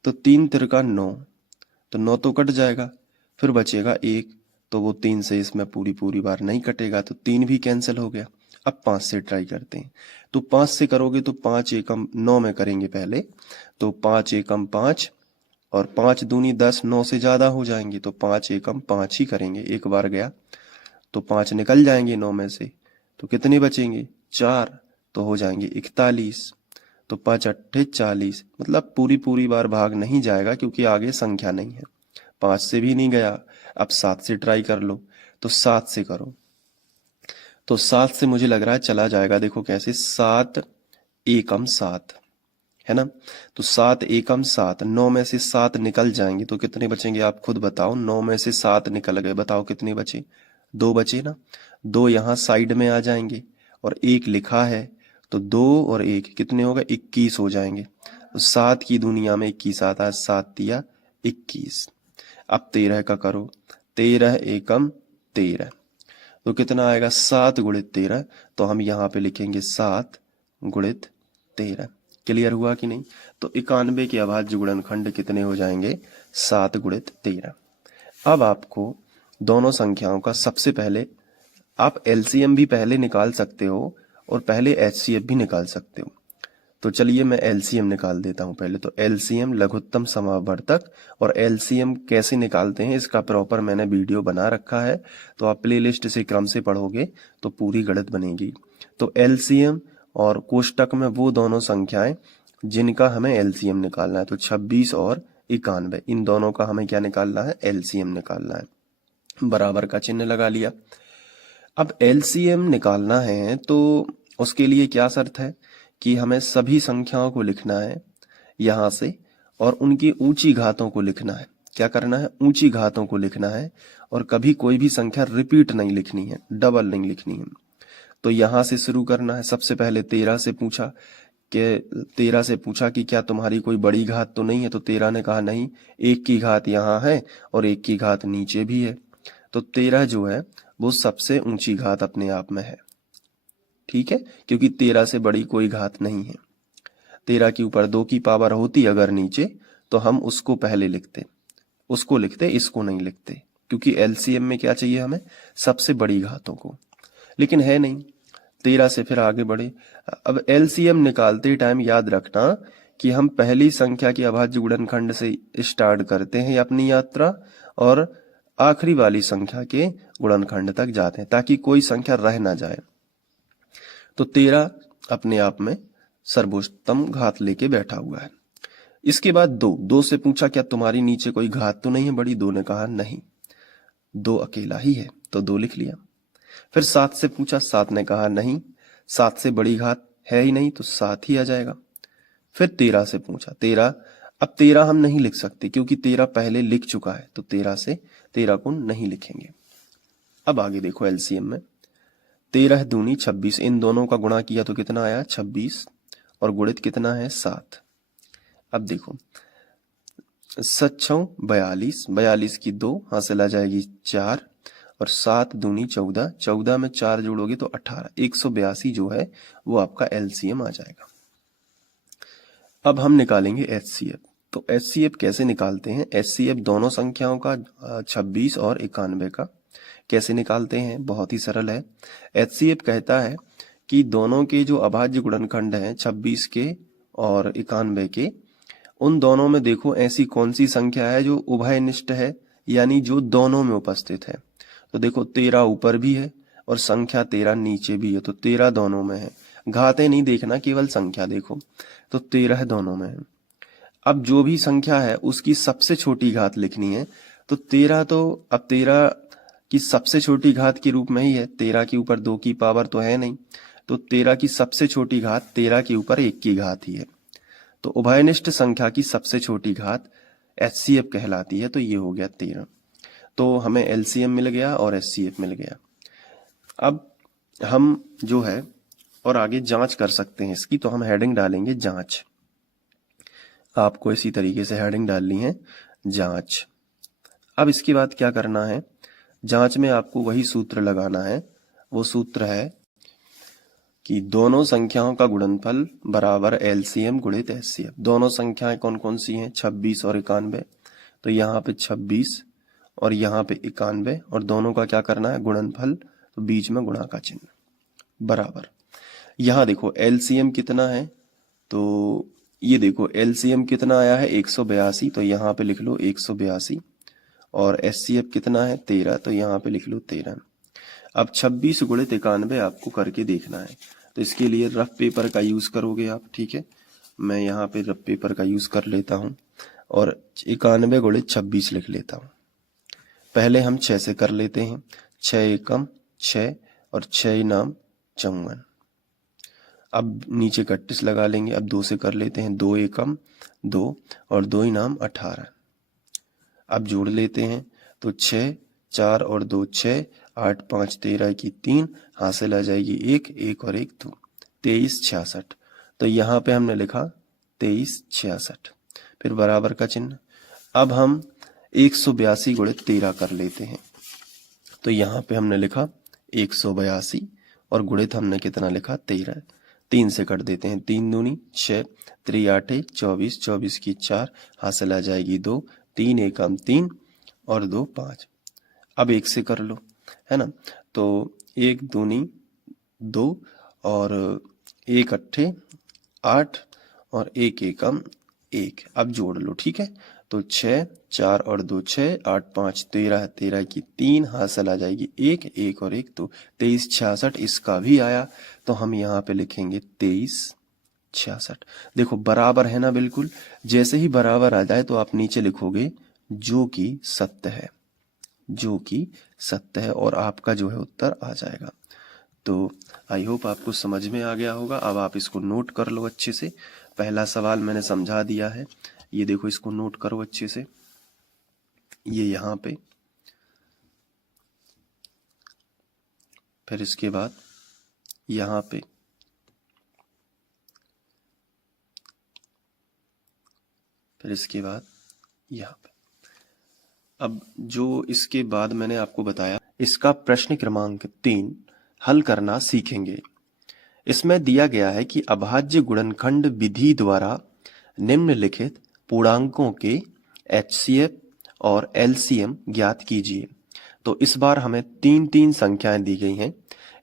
तो 3 तिरका 9, तो 9 तो कट जाएगा, फिर बचेगा 1, तो वो 3 से इसमें पूरी बार नहीं कटेगा, तो 3 भी कैंसिल हो गया। अब 5 से ट्राई करते हैं। तो 5 से करोगे तो 5 एकम 9 में करेंगे पहले। तो 5 एकम 5 और 5 दूनी 10, 9 से ज्यादा हो जाएंगे, तो 5 एकम 5 ही करेंगे। एक बार गया तो 5 निकल जाएंगे 9 में से, तो कितने बचेंगे 4, तो हो जाएंगे 41। तो 5 अट्ठे 40, मतलब पूरी बार भाग नहीं जाएगा क्योंकि आगे संख्या नहीं है। 5 से भी नहीं गया, अब 7 से ट्राई कर लो। तो 7 से करो, तो 7 से मुझे लग रहा है चला जाएगा। देखो कैसे, 7 एकम 7 है ना। तो 7 एकम 7, 9 में से 7 निकल जाएंगे तो कितने बचेंगे आप खुद बताओ। 9 में से 7 निकल गए, बताओ कितने बचे। 2 बचे ना। 2 यहाँ साइड में आ जाएंगे और 1 लिखा है, तो 2 और 1 कितने हो गए 21 हो जाएंगे। तो 7 की दुनिया में 21 आता है, 7 तिया 21। अब 13 का करो, 13 एकम 13, तो कितना आएगा 7 गुणित 13। तो हम यहाँ पे लिखेंगे 7 गुणित 13। क्लियर हुआ कि नहीं। तो 91 के अभाज्य गुणनखंड कितने हो जाएंगे 7 गुणित 13। अब आपको दोनों संख्याओं का सबसे पहले आप एलसीएम भी पहले निकाल सकते हो और पहले एचसीएफ भी निकाल सकते हो। तो चलिए मैं एलसीएम निकाल देता हूं पहले। तो एलसीएम लघुत्तम समावर्तक, और एलसीएम कैसे निकालते हैं इसका प्रॉपर मैंने वीडियो बना रखा है, तो आप प्लेलिस्ट से क्रम से पढ़ोगे तो पूरी गणित बनेगी। तो एलसीएम और कोष्टक में वो दोनों संख्याएं जिनका हमें एलसीएम निकालना है, तो 26 और 91, इन दोनों का हमें क्या निकालना है एलसीएम निकालना है। बराबर का चिन्ह लगा लिया। अब एलसीएम निकालना है तो उसके लिए क्या शर्त है कि हमें सभी संख्याओं को लिखना है यहां से, और उनकी ऊंची घातों को लिखना है। क्या करना है, ऊंची घातों को लिखना है, और कभी कोई भी संख्या रिपीट नहीं लिखनी है, डबल नहीं लिखनी है। तो यहां से शुरू करना है। सबसे पहले 13 से पूछा कि क्या तुम्हारी कोई बड़ी घात तो नहीं है। तो 13 ने कहा नहीं, 1 की घात यहाँ है और 1 की घात नीचे भी है। तो 13 जो है वो सबसे ऊंची घात अपने आप में है। ठीक है, क्योंकि 13 से बड़ी कोई घात नहीं है। 13 के ऊपर 2 की पावर होती अगर नीचे, तो हम उसको पहले लिखते, इसको नहीं लिखते, क्योंकि एलसीएम में क्या चाहिए हमें, सबसे बड़ी घातों को। लेकिन है नहीं, 13 से फिर आगे बढ़े। अब एलसीएम निकालते टाइम याद रखना कि हम पहली संख्या के अभाज्य गुणनखंड से स्टार्ट करते हैं अपनी यात्रा, और आखिरी वाली संख्या के गुणनखंड तक जाते हैं, ताकि कोई संख्या रह ना जाए। तो 13 अपने आप में सर्वोत्तम घात लेके बैठा हुआ है। इसके बाद 2 से पूछा क्या तुम्हारी नीचे कोई घात तो नहीं है बड़ी। 2 ने कहा नहीं, 2 अकेला ही है, तो 2 लिख लिया। फिर 7 से पूछा, 7 ने कहा नहीं, 7 से बड़ी घात है ही नहीं, तो 7 ही आ जाएगा। फिर 13 से पूछा, 13, अब 13 हम नहीं लिख सकते क्योंकि 13 पहले लिख चुका है, तो 13 को नहीं लिखेंगे। अब आगे देखो एलसीएम में, 13 दूनी 26, इन दोनों का गुणा किया तो कितना आया 26, और गुणित कितना है 7। अब देखो 7×6 42, 42 की 2 हासिल आ जाएगी 4 और 7 दूनी 14, 14 में 4 जोड़ोगे तो 18, 182 जो है वो आपका एलसीएम आ जाएगा। अब हम निकालेंगे एचसीएफ। तो एचसीएफ कैसे निकालते हैं? एचसीएफ दोनों संख्याओं का 26 और 91 का कैसे निकालते हैं? बहुत ही सरल है। एचसीएफ कहता है कि दोनों के जो अभाज्य गुणनखंड हैं 26 के और 91 के, उन दोनों में देखो ऐसी कौन सी संख्या है जो उभयनिष्ठ है, यानी जो दोनों में उपस्थित है। तो देखो 13 ऊपर भी है और संख्या 13 नीचे भी है, तो 13 दोनों में है। घातें नहीं देखना, केवल संख्या देखो, तो 13 दोनों में है। अब जो भी संख्या है उसकी सबसे छोटी घात लिखनी है, तो 13 तो अब 13 की सबसे छोटी घात के रूप में ही है, 13 के ऊपर 2 की पावर तो है नहीं, तो 13 की सबसे छोटी घात 13 के ऊपर 1 की घात ही है। तो उभयनिष्ठ संख्या की सबसे छोटी घात एचसीएफ कहलाती है। तो ये हो गया 13। तो हमें एलसीएम मिल गया और एचसीएफ मिल गया। अब हम जो है और आगे जांच कर सकते हैं इसकी, तो हम हेडिंग डालेंगे जांच। आपको इसी तरीके से हेडिंग डालनी है जांच। अब इसके बाद क्या करना है? जांच में आपको वही सूत्र लगाना है। वो सूत्र है कि दोनों संख्याओं का गुणनफल बराबर एलसीएम गुणित एचसीएफ। दोनों संख्याएं कौन कौन सी हैं? 26 और 91। तो यहाँ पे 26 और यहाँ पे 91, और दोनों का क्या करना है? गुणनफल। तो बीच में गुणा का चिन्ह बराबर। यहाँ देखो एलसीएम कितना है, तो ये देखो एलसीएम कितना आया है 182, तो यहाँ पे लिख लो 182। और एचसीएफ कितना है 13, तो यहाँ पे लिख लो 13। अब 26 गुणित 91 आपको करके देखना है, तो इसके लिए रफ पेपर का यूज करोगे आप, ठीक है। मैं यहाँ पे रफ पेपर का यूज कर लेता हूँ और 91 गुणित 26 लिख लेता हूँ। पहले हम 6 से कर लेते हैं। 6 एकम 6 और 6 नाम 54। अब नीचे 31 लगा लेंगे। अब 2 से कर लेते हैं। 2 एकम 2 और 2 नाम 18। अब जोड़ लेते हैं, तो 6 4 और 2 6, 8 5 13 की 3 हासिल आ जाएगी 1, 1 और 1 2, 23 66। तो यहाँ पे हमने लिखा 23 66, फिर बराबर का चिन्ह। अब हम 182 गुणित 13 कर लेते हैं, तो यहाँ पे हमने लिखा 182 और गुणित हमने कितना लिखा 13। 3 से कर देते हैं। 3 दूनी 6, 3 8 24, 24 की 4 हासिल आ जाएगी 2, 3 एकम 3 और 2 5। अब 1 से कर लो, है ना। तो 1 दूनी 2 और 1 अट्ठे 8 और 1 एकम 1। अब जोड़ लो, ठीक है। तो 6 4 और 2 6, 8 5 13, 13 की 3 हासिल आ जाएगी 1, 1 और 1 2, 23 66। इसका भी आया, तो हम यहाँ पे लिखेंगे 23 66। देखो बराबर है ना, बिल्कुल। जैसे ही बराबर आ जाए तो आप नीचे लिखोगे जो कि सत्य है, जो कि सत्य है, और आपका जो है उत्तर आ जाएगा। तो आई होप आपको समझ में आ गया होगा। अब आप इसको नोट कर लो अच्छे से। पहला सवाल मैंने समझा दिया है, ये देखो, इसको नोट करो अच्छे से। ये यहाँ पे, फिर इसके बाद यहाँ पे, फिर इसके बाद यहाँ पे। अब जो इसके बाद मैंने आपको बताया, इसका प्रश्न क्रमांक 3 हल करना सीखेंगे। इसमें दिया गया है कि अभाज्य गुणनखंड विधि द्वारा निम्नलिखित पूर्णांकों के एचसीएफ और एलसीएम ज्ञात कीजिए। तो इस बार हमें 3-3 संख्याएं दी गई हैं।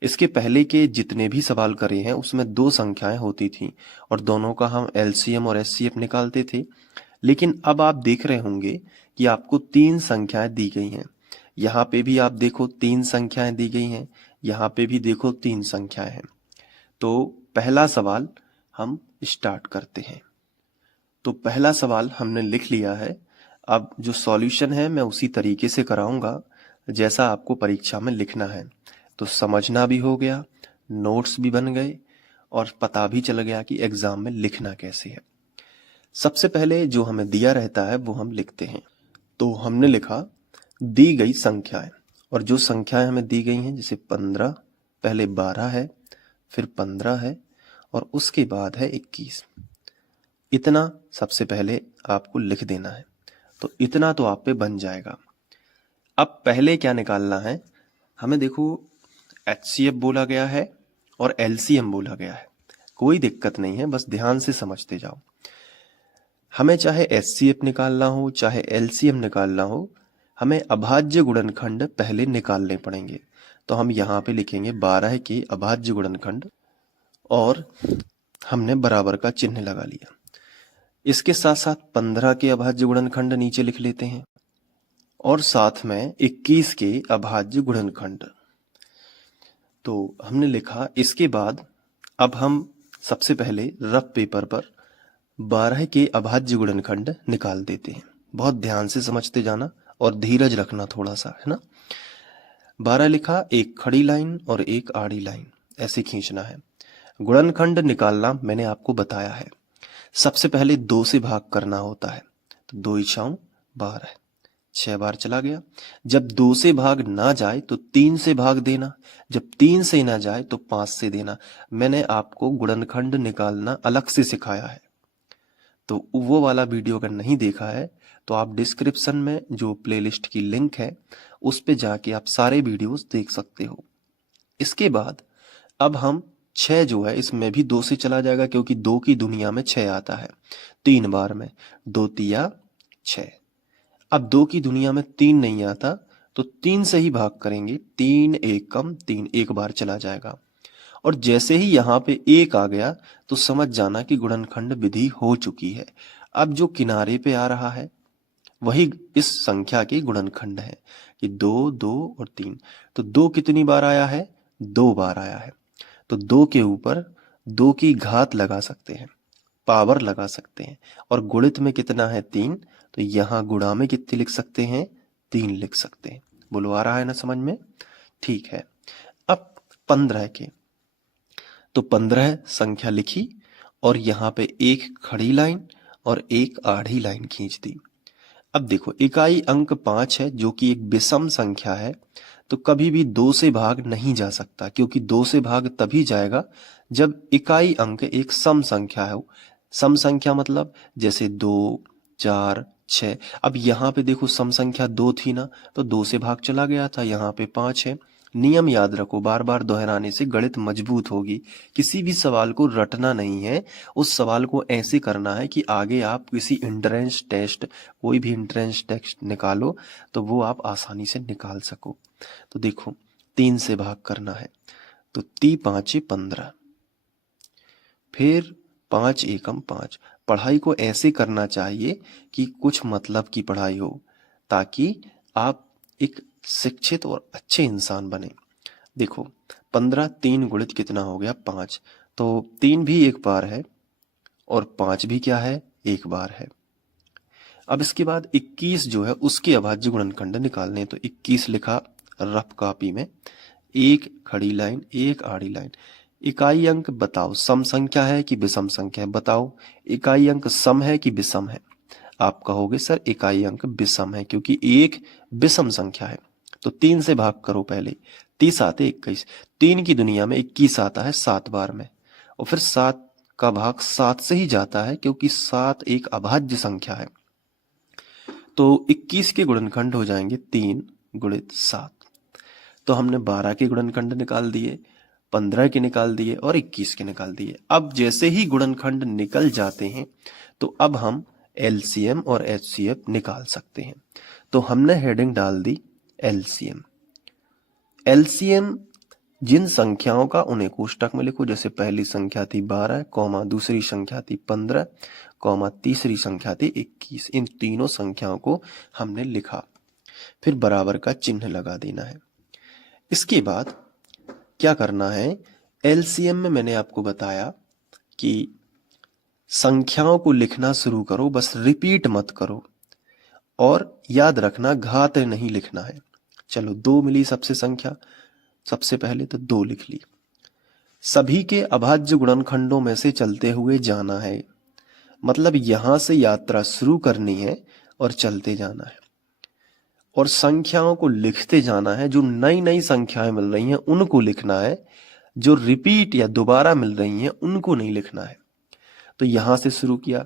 इसके पहले के जितने भी सवाल करे हैं उसमें 2 संख्याएं होती थी और दोनों का हम एलसीएम और एचसीएफ निकालते थे। लेकिन अब आप देख रहे होंगे कि आपको 3 संख्याएं दी गई हैं। यहाँ पे भी आप देखो 3 संख्याएं दी गई हैं, यहाँ पे भी देखो 3 संख्याएं हैं। तो पहला सवाल हम स्टार्ट करते हैं। तो पहला सवाल हमने लिख लिया है। अब जो सॉल्यूशन है मैं उसी तरीके से कराऊंगा जैसा आपको परीक्षा में लिखना है। तो समझना भी हो गया, नोट्स भी बन गए और पता भी चल गया कि एग्जाम में लिखना कैसे है। सबसे पहले जो हमें दिया रहता है वो हम लिखते हैं। तो हमने लिखा दी गई संख्याएं, और जो संख्याएं हमें दी गई हैं, जैसे 15, पहले 12 है, फिर 15 है और उसके बाद है 21। इतना सबसे पहले आपको लिख देना है, तो इतना तो आप पे बन जाएगा। अब पहले क्या निकालना है, हमें देखो HCF बोला गया है और LCM बोला गया है, कोई दिक्कत नहीं है, बस ध्यान से समझते जाओ। हमें चाहे HCF निकालना हो चाहे LCM निकालना हो, हमें अभाज्य गुणनखंड पहले निकालने पड़ेंगे। तो हम यहाँ पे लिखेंगे 12 के अभाज्य गुणनखंड और हमने बराबर का चिन्ह लगा लिया। इसके साथ साथ 15 के अभाज्य गुणनखंड नीचे लिख लेते हैं और साथ में 21 के अभाज्य गुणनखंड तो हमने लिखा। इसके बाद अब हम सबसे पहले रफ पेपर पर 12 के अभाज्य गुणनखंड निकाल देते हैं। बहुत ध्यान से समझते जाना और धीरज रखना थोड़ा सा, है ना। 12 लिखा, एक खड़ी लाइन और एक आड़ी लाइन ऐसे खींचना है। गुणनखंड निकालना मैंने आपको बताया है, सबसे पहले 2 से भाग करना होता है। तो 2 इछाऊं 12, 6 बार चला गया। जब 2 से भाग ना जाए तो 3 से भाग देना, जब 3 से ना जाए तो 5 से देना। मैंने आपको गुणनखंड निकालना अलग से सिखाया है, तो वो वाला वीडियो अगर नहीं देखा है तो आप डिस्क्रिप्शन में जो प्लेलिस्ट की लिंक है उस पे जाके आप सारे वीडियोस देख सकते हो। इसके बाद अब हम 6 जो है इसमें भी 2 से चला जाएगा, क्योंकि 2 की दुनिया में 6 आता है 3 बार में, 2 तिया 6। अब 2 की दुनिया में 3 नहीं आता तो 3 से ही भाग करेंगे, 3 1 कम 3 एक बार चला जाएगा। और जैसे ही यहाँ पे 1 आ गया तो समझ जाना कि गुणनखंड विधि हो चुकी है। अब जो किनारे पे आ रहा है वही इस संख्या के गुणनखंड है कि 2 2 और 3। तो 2 कितनी बार आया है, 2 बार आया है। तो 2 के ऊपर 2 की घात लगा सकते हैं, पावर लगा सकते हैं। और गुणित में कितना है 3, तो यहाँ गुणा में कितनी लिख सकते हैं, 3 लिख सकते हैं। बोलो आ रहा है ना समझ में, ठीक है। अब 15 के, तो 15 संख्या लिखी और यहाँ पे एक खड़ी लाइन और एक आड़ी लाइन खींच दी। अब देखो इकाई अंक 5 है जो कि एक विषम संख्या है, तो कभी भी 2 से भाग नहीं जा सकता, क्योंकि 2 से भाग तभी जाएगा जब इकाई अंक एक सम संख्या है। सम संख्या मतलब जैसे 2 4 6। अब यहाँ पे देखो सम संख्या 2 थी ना, तो 2 से भाग चला गया था, यहाँ पे 5 है। नियम याद रखो, बार बार दोहराने से गणित मजबूत होगी। किसी भी सवाल को रटना नहीं है, उस सवाल को ऐसे करना है कि आगे आप किसी एंट्रेंस टेस्ट, कोई भी एंट्रेंस टेस्ट निकालो तो वो आप आसानी से निकाल सको। तो देखो 3 से भाग करना है, तो 3 5 15, फिर 5 एकम 5। पढ़ाई को ऐसे करना चाहिए कि कुछ मतलब की पढ़ाई हो, ताकि आप एक शिक्षित और अच्छे इंसान बने। देखो 15 3 गुणित कितना हो गया 5, तो 3 भी एक बार है और 5 भी क्या है, एक बार है। अब इसके बाद 21 जो है उसके अभाज्य गुणनखंड निकालने, तो 21 लिखा रफ कॉपी में, एक खड़ी लाइन एक आड़ी लाइन। इकाई अंक बताओ, सम संख्या है कि विषम संख्या है, बताओ इकाई अंक सम है कि विषम है। आप कहोगे सर इकाई अंक विषम है, क्योंकि एक विषम संख्या है। तो 3 से भाग करो पहले, 30 आते 21, 3 की दुनिया में 21 आता है 7 बार में, और फिर 7 का भाग 7 से ही जाता है, क्योंकि 7 एक अभाज्य संख्या है। तो 21 के गुणनखंड हो जाएंगे 3 गुणित 7। तो हमने 12 के गुणनखंड निकाल दिए, 15 के निकाल दिए और 21 के निकाल दिए। अब जैसे ही गुणनखंड निकल जाते हैं तो अब हम LCM और HCF निकाल सकते हैं। तो हमने हेडिंग डाल दी LCM। LCM जिन संख्याओं का उन्हें कोष्टक में लिखो, जैसे पहली संख्या थी 12, कॉमा दूसरी संख्या थी 15, कॉमा तीसरी संख्या थी 21। इन तीनों संख्याओं को हमने लिखा, फिर बराबर का चिन्ह लगा देना है। इसके बाद क्या करना है, LCM में मैंने आपको बताया कि संख्याओं को लिखना शुरू करो, बस रिपीट मत करो, और याद रखना घात नहीं लिखना है। चलो 2 मिली सबसे संख्या, सबसे पहले तो 2 लिख ली। सभी के अभाज्य गुणनखंडों में से चलते हुए जाना है, मतलब यहां से यात्रा शुरू करनी है और चलते जाना है, और संख्याओं को लिखते जाना है। जो नई नई संख्याएं मिल रही हैं उनको लिखना है, जो रिपीट या दोबारा मिल रही हैं उनको नहीं लिखना है। तो यहां से शुरू किया,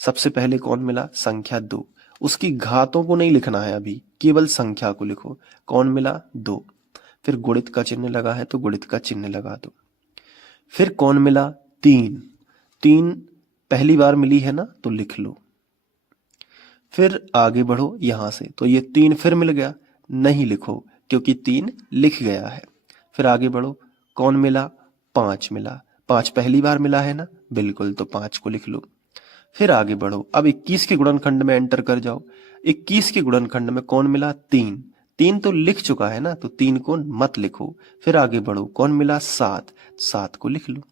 सबसे पहले कौन मिला? संख्या 2। उसकी घातों को नहीं लिखना है अभी, केवल संख्या को लिखो। कौन मिला? 2। फिर गुणित का चिन्ह लगा है तो गुणित का चिन्ह लगा दो। फिर कौन मिला? 3। 3 पहली बार मिली है ना, तो लिख लो। फिर आगे बढ़ो यहां से, तो ये 3 फिर मिल गया, नहीं लिखो क्योंकि 3 लिख गया है। फिर आगे बढ़ो, कौन मिला? 5 मिला। 5 पहली बार मिला है ना, बिल्कुल, तो 5 को लिख लो। फिर आगे बढ़ो, अब 21 के गुणनखंड में एंटर कर जाओ। 21 के गुणनखंड में कौन मिला? 3। 3 तो लिख चुका है ना, तो 3 को मत लिखो। फिर आगे बढ़ो, कौन मिला? 7। 7 को लिख लो।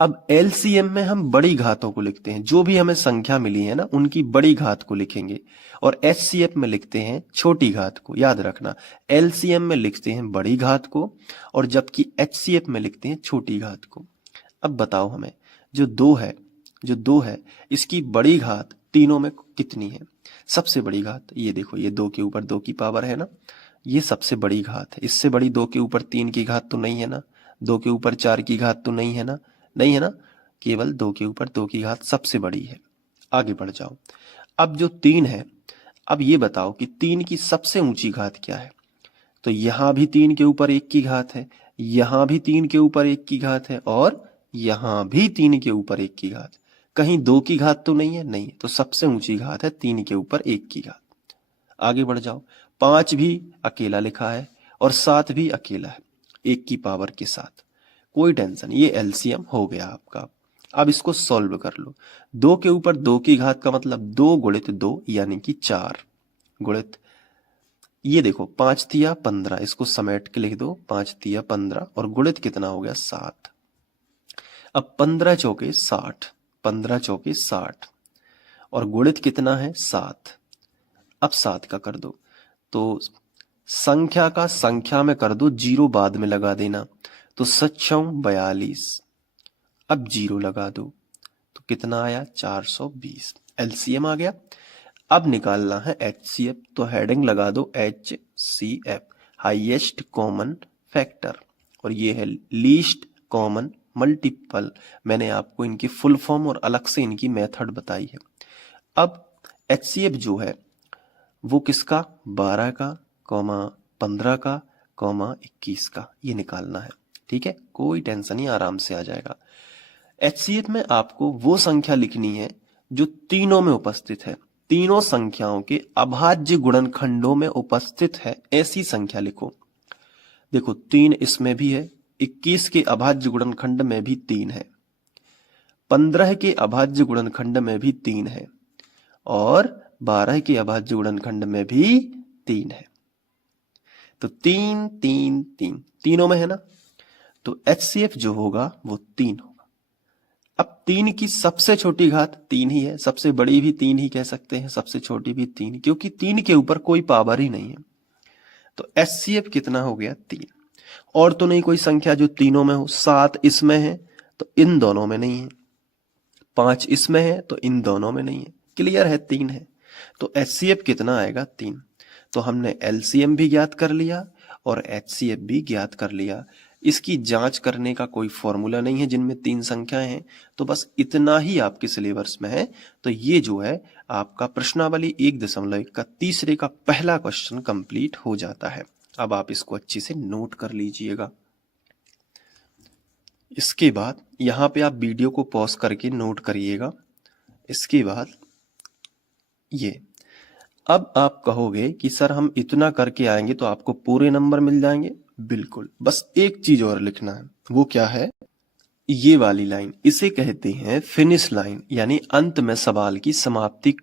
अब एलसीएम में हम बड़ी घातों को लिखते हैं, जो भी हमें संख्या मिली है ना उनकी बड़ी घात को लिखेंगे, और एचसीएफ में लिखते हैं छोटी घात को। याद रखना, एलसीएम में लिखते हैं बड़ी घात को और जबकि एचसीएफ में लिखते हैं छोटी घात को। अब बताओ हमें, जो 2 है इसकी बड़ी घात तीनों में कितनी है? सबसे बड़ी घात ये देखो, ये 2 के ऊपर 2 की पावर है ना, ये सबसे बड़ी घात है। इससे बड़ी 2 के ऊपर 3 की घात तो नहीं है ना, 2 के ऊपर 4 की घात तो नहीं है ना, नहीं है ना, केवल 2 के ऊपर 2 की घात सबसे बड़ी है। आगे बढ़ जाओ। अब जो 3 है, अब ये बताओ कि 3 की सबसे ऊंची घात क्या है? तो यहां भी 3 के ऊपर 1 की घात है, यहां भी 3 के ऊपर 1 की घात है, और यहां भी 3 के ऊपर 1 की घात। कहीं 2 की घात तो नहीं है, नहीं, तो सबसे ऊंची घात है 3 के ऊपर 1 की घात। आगे बढ़ जाओ, 5 भी अकेला लिखा है और 7 भी अकेला है 1 की पावर के साथ। कोई टेंशन, ये एलसीएम हो गया आपका। अब इसको सॉल्व कर लो। 2 के ऊपर 2 की घात का मतलब 2 गुणित 2 यानी कि 4 गुणित, ये देखो 5 तिया 15, इसको समेट के लिख दो, 5 तिया 15 और गुणित कितना हो गया? 7। अब 15 चौके 60, 15 चौके 60 और गुणित कितना है? 7। अब 7 का कर दो, तो संख्या का संख्या में कर दो, 0 बाद में लगा देना, तो 7×42। अब 0 लगा दो, तो कितना आया? 420। एलसीएम आ गया। अब निकालना है एचसीएफ, तो हेडिंग लगा दो HCF, हाईएस्ट कॉमन फैक्टर, और ये है लीस्ट कॉमन मल्टीपल। मैंने आपको इनकी फुल फॉर्म और अलग से इनकी मेथड बताई है। अब HCF जो है वो किसका? 12 का, 15 का, 21 का, ये निकालना है। ठीक है, कोई टेंशन नहीं, आराम से आ जाएगा। एचसीएफ में आपको वो संख्या लिखनी है जो तीनों में उपस्थित है, तीनों संख्याओं के अभाज्य गुणनखंडों में उपस्थित है, ऐसी संख्या लिखो। देखो 3 इसमें भी है, 21 के अभाज्य गुणनखंड में भी 3 है, 15 के अभाज्य गुणनखंड में भी 3 है, और 12 के अभाज्य गुणनखंड में भी 3 है। तो 3 3 3 तीनों में है ना, तो एचसीएफ जो होगा वो 3 होगा। अब 3 की सबसे छोटी घात 3 ही है, सबसे बड़ी भी 3 ही कह सकते हैं, सबसे छोटी भी 3, क्योंकि 3 के ऊपर कोई पावर ही नहीं है। तो एचसीएफ कितना हो गया? 3। और तो नहीं कोई संख्या जो तीनों में हो। 7 इसमें है तो इन दोनों में नहीं है, 5 इसमें है तो इन दोनों में नहीं है। क्लियर है? 3 है, तो एचसीएफ कितना आएगा? 3। तो हमने एलसीएम भी ज्ञात कर लिया और एचसीएफ भी ज्ञात कर लिया। इसकी जांच करने का कोई फॉर्मूला नहीं है जिनमें 3 संख्याएं हैं, तो बस इतना ही आपके सिलेबस में है। तो ये जो है आपका प्रश्नावली 1.1 का तीसरे का पहला क्वेश्चन कंप्लीट हो जाता है। अब आप इसको अच्छे से नोट कर लीजिएगा। इसके बाद यहाँ पे आप वीडियो को पॉज करके नोट करिएगा। इसके बाद ये, अब आप कहोगे कि सर हम इतना करके आएंगे तो आपको पूरे नंबर मिल जाएंगे। बिल्कुल, बस एक चीज और लिखना है, वो क्या है? ये वाली लाइन, इसे कहते हैं फिनिश लाइन, यानी अंत में सवाल की समाप्ति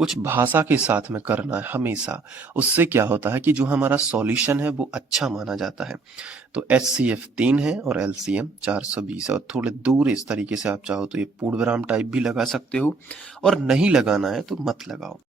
कुछ भाषा के साथ में करना है हमेशा। उससे क्या होता है कि जो हमारा सॉल्यूशन है वो अच्छा माना जाता है। तो एचसीएफ 3 है और एलसीएम 420 है, और थोड़े दूर इस तरीके से आप चाहो तो ये पूर्ण विराम टाइप भी लगा सकते हो, और नहीं लगाना है तो मत लगाओ।